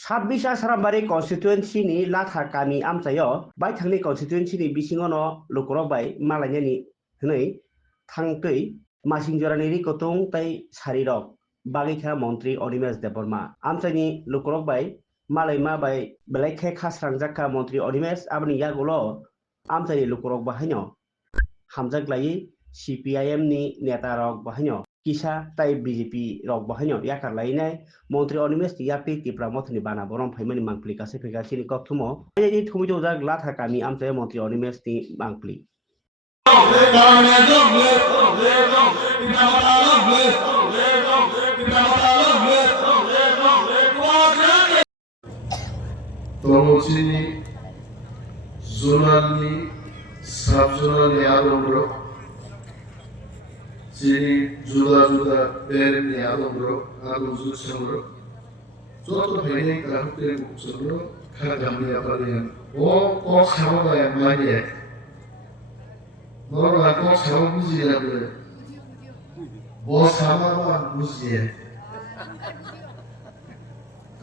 26 Asrambari constituency ni latha kami amchayo bai thangni constituency ni bisingono lukurok bai malainani hnei thangtei masingjorani ri kotung tai sarirok bagikha mantri Onimesh Deborma amchani lukurok bai malaima bai belai khasrangjaka mantri Onimesh abni yagulo amchani lukurok bahaino hamjaklai CPIM ni neta rok bahaino kisa tai BJP rok bahaino yakar lainai মন্ত্রী অনিমেষ ইয়াপি টিপ্রা মথনি বানা বরম ফাইমানি মাংপ্লি কাছে ফেগাসিনি কথুমো এই থুমিতো জাগ লাথা কামি আমতে মন্ত্রী অনিমেষ নি মাংপ্লি তমচিনি জোনালনি sub জোনালনি আদমরো চিনি জুদা জুদা বেরনি আদমরো আদমজু সমরো যত ভাইনে কাহুতে সমরো খাগামি আপালিয়ান ও ক সামগায় মাইয়ে নরলা ক সাম বুঝিয়া বলে ব সামাবা বুঝিয়ে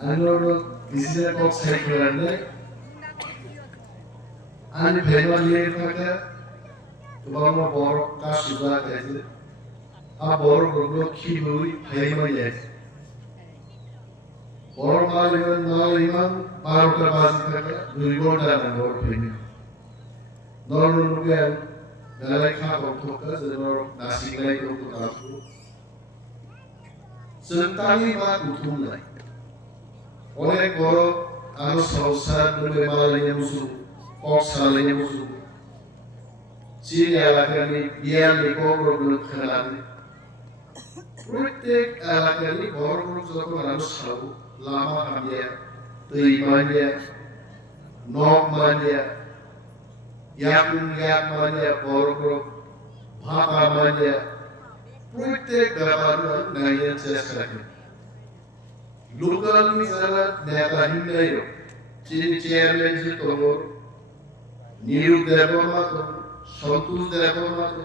আনোর দিছে ক সাইকেলানে আনি ভেমালিয়ে থাকে তোমার বড় কাশুদা কাজে আ বড় বড় খিবুই ভাইমালিয়ে বড় মালিমান মালিমান 12টা বাজে থাকে 2 ঘন্টা না বড় ফেনি নরনুকে নালে খা বন্ধকা যেনর নাসিলাই করতে তারপর সন্তানি মা কুতুমলাই অনেক বড় আরো সংসার বলে মালাইনে মুসু কক্সালাইনে মুসু চিনি এলাকানি বিয়ালি বড়গুলো খেলানি প্রত্যেক এলাকানি বড় বড় যত মানুষ খাবো লামা হামিয়া তৈ মানিয়া নক মানিয়া ইয়াকুন ইয়াক মানিয়া বড় বড় ভাপা মানিয়া প্রত্যেক ব্যাপার নাইয়া চেষ্টা রাখে লোকাল যারা নেতা হিন্দাই চিনি চেয়ারম্যান যে তোমার নিউ দেবমা তো সন্তোষ দেবমা তো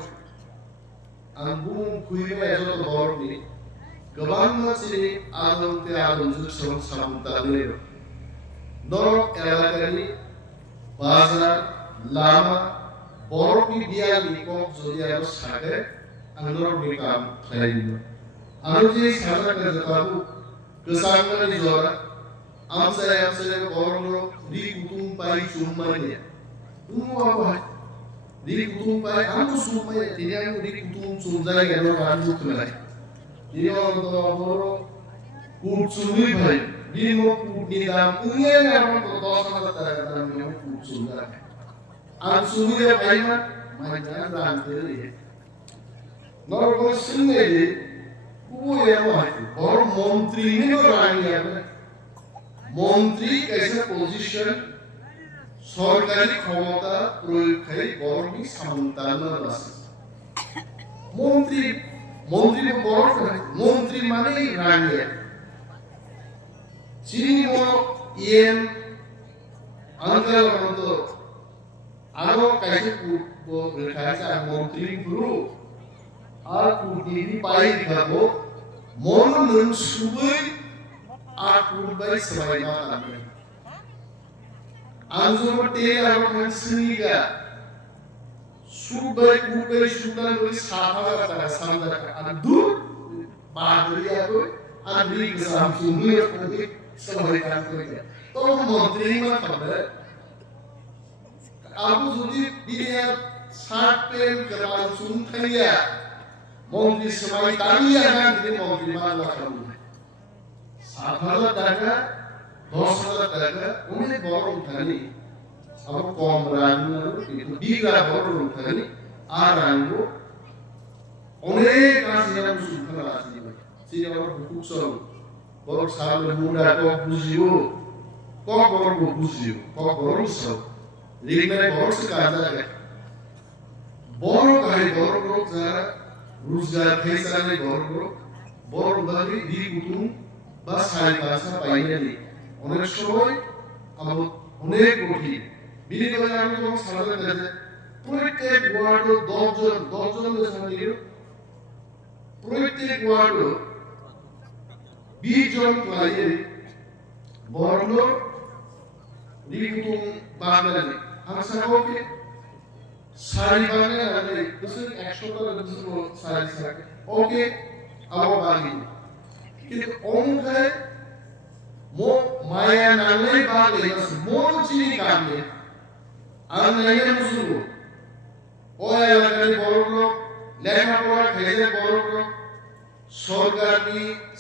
আঙ্গুম খুইবে এত বড় নি গোবাং মাছিনি আদমতে আদমজু সব সামতালে নরক এলাকানি বাজার লামা বড় বিয়ালি কক যদি আর সাথে আন্দর বিকাম খাইল আর যে সাজা কাজে বাবু kesangani zora amsa borno di kutum pai sumanya apa di kutum pai anu sumanya tidak anu di kutum sumjai gano anu kemana ini orang tua boro kutsumi pai di mau di dalam ungen orang tua sama dalam yang kutsumai an sumi dia pai mah macam rantai normal sendiri और मंत्री ने कराया मंत्री कैसे position सरकारी क्षमता प्रयोग करे बरनी सामंताना আছে मंत्री मंत्री বড় मंत्री মানে রানিয়া চিনি ইএম আঙ্কেল মতো আরো कैसे রেখাছে मंत्री গুরু আর কুটিনি পাই দিখাবো মনন সুবই আর কুরবাই সবাই মাতামে আনজমতে আর মনসিগা সুবই কুরবাই সুদান ওই সাফা তারা সামদা আর দূর বাদরিয়া কই আর রিগ সামসুমি কই সবাই কাম কই তো মন্ত্রী মা খাবে আবু যদি বিয়া সাত পেন করা সুনখাইয়া মন্ত্রী সবাই তামিয়া না দিলে মন্ত্রী মালা খাবো 7,000 টাকা 10,000 টাকা অনেক বড় উঠানি আবার কম রাখবো কিন্তু বিঘা বড় উঠানি আর রাখবো অনেক আছে যেমন সুখা আছে সেই আমার হুকুক সব বড় সাল মুন্ডা কক বুঝিও কক বড় বুঝিও কক বড় সব রিগনাই বড় কাজ লাগে বড় কাজ বড় বড় যারা রোজগার ফেসালে বড় ভাবে দি কুতুম বা সাই ভাষা পাইনানি অনেক সময় আমার অনেক কঠিন বিনিময়ে আমি যখন সারাতে গেছে প্রত্যেক ওয়ার্ড 10 জন সামিল প্রত্যেক ওয়ার্ড 20 জন client borno rikutung bangladesh angsa oke sari bangladesh besar 100 টাকা besar sari sari oke awo bagi কিন্তু অঙ্কায় mo maya nalai bangladesh mo chini kamne annaye musulo ওই এলাকার বড় লোক লেখাপড়া খেলে বড় লোক সরকারি